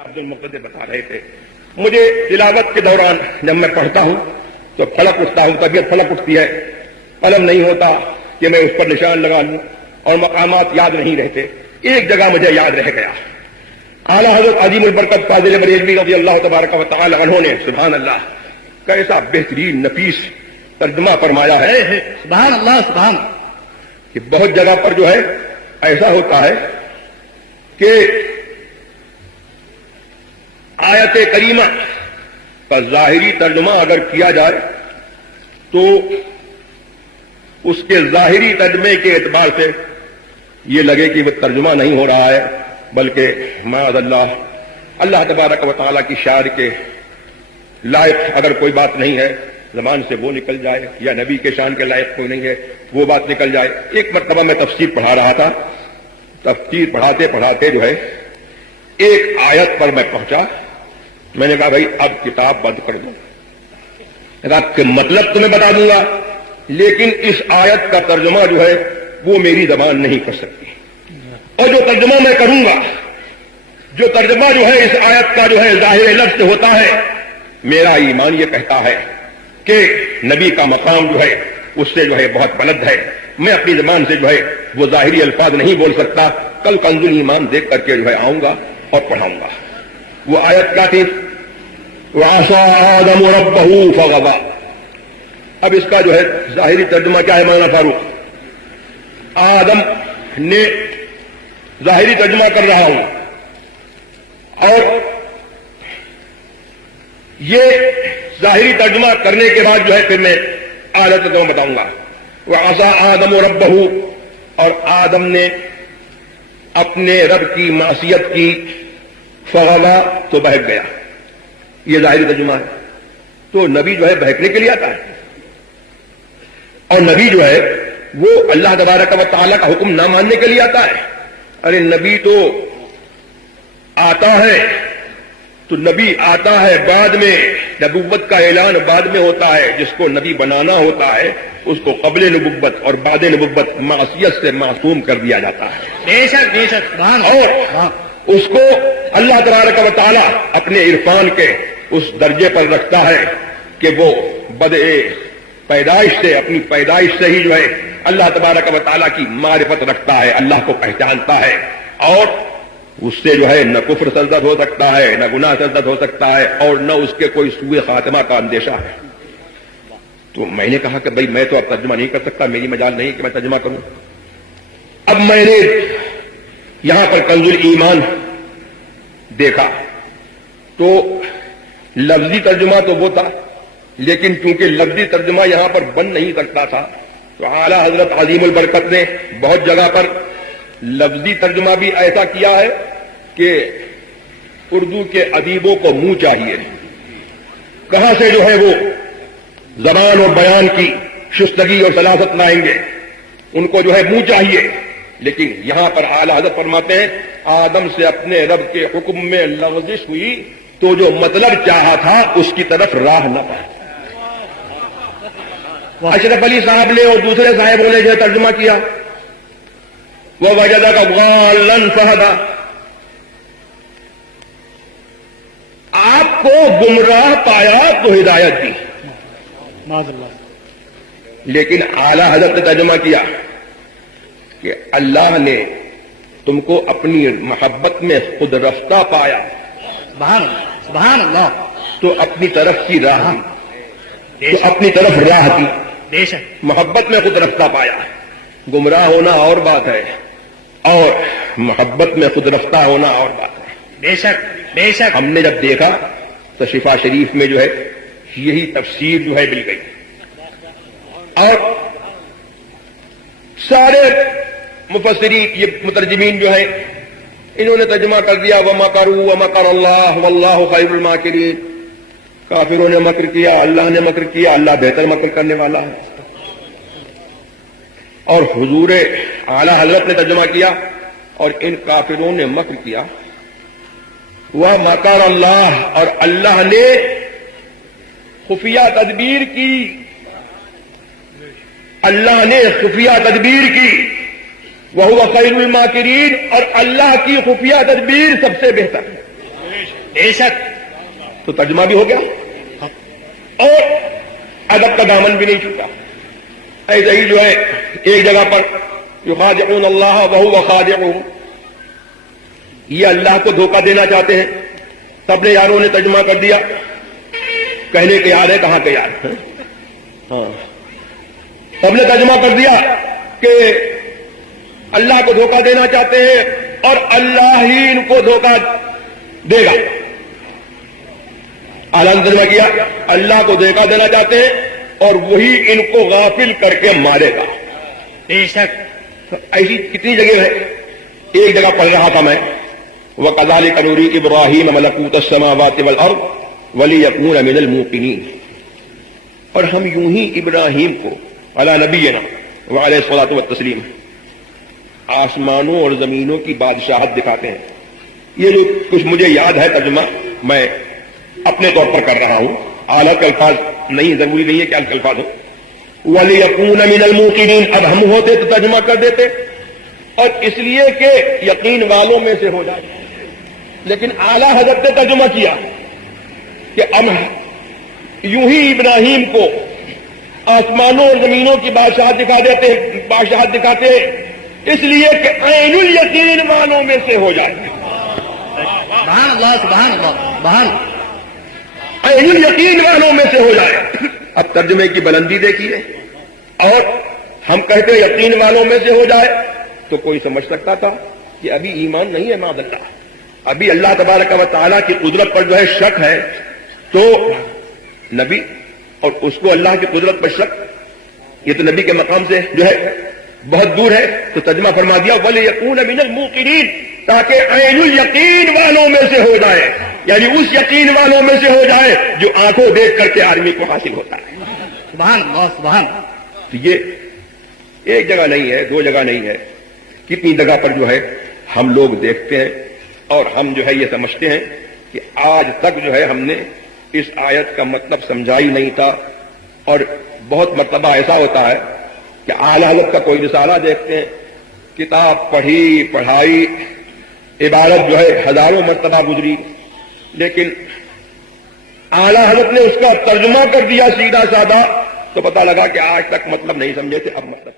عبد المقتدر بتا رہے تھے، مجھے تلاوت کے دوران جب میں پڑھتا ہوں تو پھلک اٹھتا ہوں، طبیعت پھلک اٹھتی ہے، قلم نہیں ہوتا کہ میں اس پر نشان لگا لوں، اور مقامات یاد نہیں رہتے۔ ایک جگہ مجھے یاد رہ گیا، اعلیٰ حضرت عظیم البرکت فاضل بریلوی رضی اللہ تبارک و تعالی عنہ نے سبحان اللہ کیسا بہترین نفیس ترجمہ فرمایا ہے، سبحان اللہ سبحان اللہ، کہ بہت جگہ پر جو ہے ایسا ہوتا ہے کہ آیت کریمہ کا ظاہری ترجمہ اگر کیا جائے تو اس کے ظاہری ترجمے کے اعتبار سے یہ لگے کہ وہ ترجمہ نہیں ہو رہا ہے، بلکہ معاذ اللہ اللہ تبارک و تعالیٰ کی شاعر کے لائق اگر کوئی بات نہیں ہے زبان سے وہ نکل جائے، یا نبی کے شان کے لائق کوئی نہیں ہے وہ بات نکل جائے۔ ایک مرتبہ میں تفسیر پڑھا رہا تھا، تفسیر پڑھاتے پڑھاتے جو ہے ایک آیت پر میں پہنچا، میں نے کہا بھائی اب کتاب بند کر دوں، کہ مطلب تمہیں بتا دوں گا لیکن اس آیت کا ترجمہ جو ہے وہ میری زبان نہیں کر سکتی، اور جو ترجمہ میں کروں گا، جو ترجمہ جو ہے اس آیت کا جو ہے ظاہر لفظ سے ہوتا ہے، میرا ایمان یہ کہتا ہے کہ نبی کا مقام جو ہے اس سے جو ہے بہت بلند ہے، میں اپنی زبان سے جو ہے وہ ظاہری الفاظ نہیں بول سکتا، کل کنز ایمان دیکھ کر کے جو ہے آؤں گا اور پڑھاؤں گا۔ وہ آیت کیا تھی؟ وَعَصَىٰ آدَمُ رَبَّهُ فَغَوَىٰ۔ اب اس کا جو ہے ظاہری ترجمہ کیا ہے مولانا فاروق؟ آدم نے ظاہری ترجمہ کر رہا ہوں، اور یہ ظاہری ترجمہ کرنے کے بعد جو ہے پھر میں اعلیٰ ترجمہ بتاؤں گا۔ وَعَصَىٰ آدَمُ رَبَّهُ، اور آدم نے اپنے رب کی معصیت کی، فغوا تو بہک گیا، یہ ظاہری ترجمہ ہے۔ تو نبی جو ہے بہکنے کے لیے آتا ہے، اور نبی جو ہے وہ اللہ تبارک و تعالیٰ کا حکم نہ ماننے کے لیے آتا ہے؟ ارے نبی تو آتا ہے، تو نبی آتا ہے بعد میں، نبوت کا اعلان بعد میں ہوتا ہے، جس کو نبی بنانا ہوتا ہے اس کو قبل نبوت اور بعد نبوت معصیت سے معصوم کر دیا جاتا ہے۔ بے شک بے شک، اور اس کو اللہ تبارک و تعالیٰ اپنے عرفان کے اس درجے پر رکھتا ہے کہ وہ بدء پیدائش سے، اپنی پیدائش سے ہی جو ہے اللہ تبارک و تعالیٰ کی معرفت رکھتا ہے، اللہ کو پہچانتا ہے، اور اس سے جو ہے نہ کفر سرزد ہو سکتا ہے، نہ گناہ سرزد ہو سکتا ہے، اور نہ اس کے کوئی سوء خاتمہ کا اندیشہ ہے۔ تو میں نے کہا کہ بھئی میں تو اب ترجمہ نہیں کر سکتا، میری مجال نہیں کہ میں ترجمہ کروں۔ اب میں نے یہاں پر کنز ایمان دیکھا تو لفظی ترجمہ تو وہ تھا، لیکن چونکہ لفظی ترجمہ یہاں پر بن نہیں سکتا تھا تو اعلیٰ حضرت عظیم البرکت نے بہت جگہ پر لفظی ترجمہ بھی ایسا کیا ہے کہ اردو کے ادیبوں کو منہ چاہیے، کہاں سے جو ہے وہ زبان اور بیان کی شستگی اور سلاست لائیں گے، ان کو جو ہے منہ چاہیے۔ لیکن یہاں پر اعلیٰ حضرت فرماتے ہیں آدم سے اپنے رب کے حکم میں لغزش ہوئی تو جو مطلب چاہا تھا اس کی طرف راہ نہ پائے۔ اشرف علی صاحب نے اور دوسرے صاحبوں نے جو ترجمہ کیا وَوَجَدَكَ ضَالًّا فَهَدَىٰ، آپ کو گمراہ پایا تو ہدایت دی۔ لیکن اعلیٰ حضرت نے ترجمہ کیا کہ اللہ نے تم کو اپنی محبت میں خود رفتہ پایا، سبحان اللہ، تو اپنی طرف کی راہ دی، تو اپنی طرف راہ دی، بے شک محبت میں خود رفتہ پایا۔ گمراہ ہونا اور بات ہے، اور محبت میں خود رفتہ ہونا اور بات ہے۔ بے شک بے شک، ہم نے جب دیکھا تو شفا شریف میں جو ہے یہی تفسیر جو ہے مل گئی، اور سارے مفسرین یہ مترجمین جو ہیں انہوں نے ترجمہ کر دیا وَمَكَرُوا وَمَكَرَ اللَّهُ وَاللَّهُ خَيْرُ الْمَاكِرِينَ، کافروں نے مکر کیا، اللہ نے مکر کیا، اللہ بہتر مکر کرنے والا ہے۔ اور حضور اعلیٰ حضرت نے ترجمہ کیا اور ان کافروں نے مکر کیا، وَمَكَرَ اللَّهُ، اور اللہ نے خفیہ تدبیر کی، اللہ نے خفیہ تدبیر کی، وَهُوَ خَيْرُ الْمَاكِرِينَ، اور اللہ کی خفیہ تدبیر سب سے بہتر ہے۔ بے شک تو ترجمہ بھی ہو گیا اور ادب کا دامن بھی نہیں چھوٹا. ایسے ہی جو ہے ایک جگہ پر یخادعون اللہ وہو خادعہم، یہ اللہ کو دھوکہ دینا چاہتے ہیں. سب نے یاروں نے ترجمہ کر دیا، کہنے کے یار ہے کہاں کے یار. ہاں سب نے ترجمہ کر دیا کہ اللہ کو دھوکہ دینا چاہتے ہیں اور اللہ ہی ان کو دھوکہ دے گا. اعلیٰ نے ترجمہ کیا اللہ کو دھوکہ دینا چاہتے ہیں اور وہی ان کو غافل کر کے مارے گا. بے شک ایسی کتنی جگہ ہے. ایک جگہ پڑھ رہا تھا میں وَكَذَلِكَ نُرِي إِبْرَاهِيمَ مَلَكُوتَ السَّمَاوَاتِ وَالْأَرْضِ وَلِيَكُونَ مِنَ الْمُوقِنِينَ. اور ہم یوں ہی ابراہیم کو علی نبینا وعلیہ الصلاۃ والتسلیم آسمانوں اور زمینوں کی بادشاہت دکھاتے ہیں. یہ جو کچھ مجھے یاد ہے ترجمہ میں اپنے طور پر کر رہا ہوں. اعلیٰ کے الفاظ نہیں، ضروری نہیں ہے کہ اعلیٰ کے الفاظ ہو. وَلِيَكُونَ مِنَ الْمُوقِنِينَ. اب ہم ہوتے تو ترجمہ کر دیتے اور اس لیے کہ یقین والوں میں سے ہو جائے. لیکن اعلیٰ حضرت نے ترجمہ کیا کہ اب یوں ہی ابراہیم کو آسمانوں اور زمینوں کی بادشاہت دکھاتے اس لیے کہ عین الیقین والوں میں سے ہو جائے. سبحان اللہ سبحان اللہ سبحان اللہ. عین الیقین والوں میں سے ہو جائے. اب ترجمے کی بلندی دیکھیے. اور ہم کہتے یقین والوں میں سے ہو جائے تو کوئی سمجھ سکتا تھا کہ ابھی ایمان نہیں ہے معاذ اللہ، ابھی اللہ تبارک و تعالیٰ کی قدرت پر جو ہے شک ہے. تو نبی اور اس کو اللہ کی قدرت پر شک، یہ تو نبی کے مقام سے جو ہے بہت دور ہے. تو ترجمہ فرما دیا وَلِيَكُونَ مِنَ الْمُوقِنِينَ، تاکہ عین الیقین والوں میں سے ہو جائے، یعنی اس یقین والوں میں سے ہو جائے جو آنکھوں دیکھ کر کے آدمی کو حاصل ہوتا ہے. سبحان اللہ سبحان. تو یہ ایک جگہ نہیں ہے، دو جگہ نہیں ہے، کتنی جگہ پر جو ہے ہم لوگ دیکھتے ہیں اور ہم جو ہے یہ سمجھتے ہیں کہ آج تک جو ہے ہم نے اس آیت کا مطلب سمجھا ہی نہیں تھا. اور بہت مرتبہ ایسا ہوتا ہے کہ اعلیٰ حضرت کا کوئی رسالہ دیکھتے ہیں، کتاب پڑھائی عبارت جو ہے ہزاروں مرتبہ گزری، لیکن اعلیٰ حضرت نے اس کا ترجمہ کر دیا سیدھا سادہ، تو پتہ لگا کہ آج تک مطلب نہیں سمجھے تھے، اب مطلب